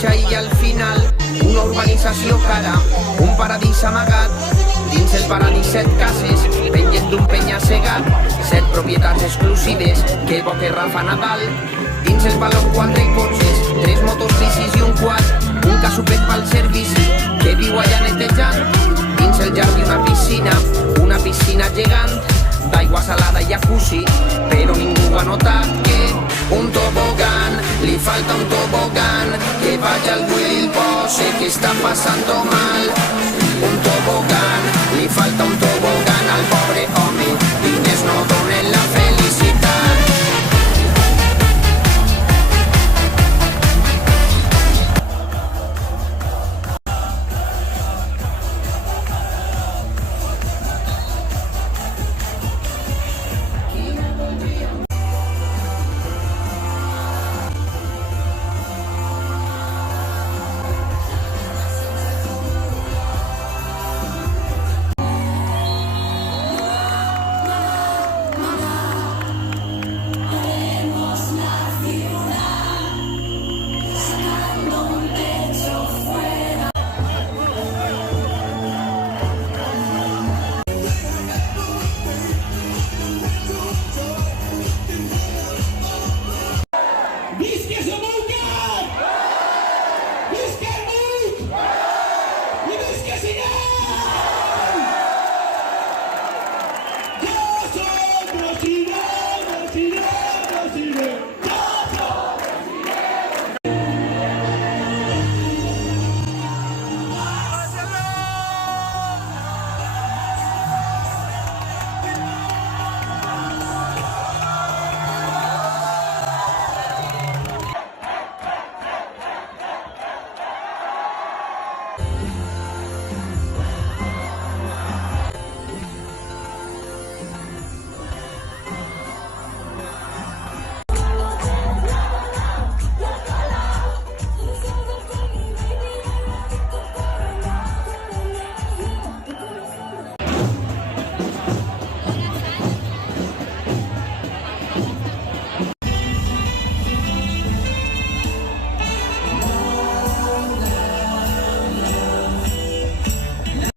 baixa i al final una urbanització cara, un paradís amagat. Dins el paradís 7 cases, pengen d'un penya-segat, 7 propietats exclusives que evoquen Rafa Nadal. Dins el baló 4 cotxes, 3 motos, bicis i un quad, un casupet pel servici que viu allà netejant. Dins el jardí una piscina gegant, d'aigua salada i jacuzzi, però ningú ha notat que un tobogán, li falta un tobogán, que vaya al Willy y el pose que está pasando mal.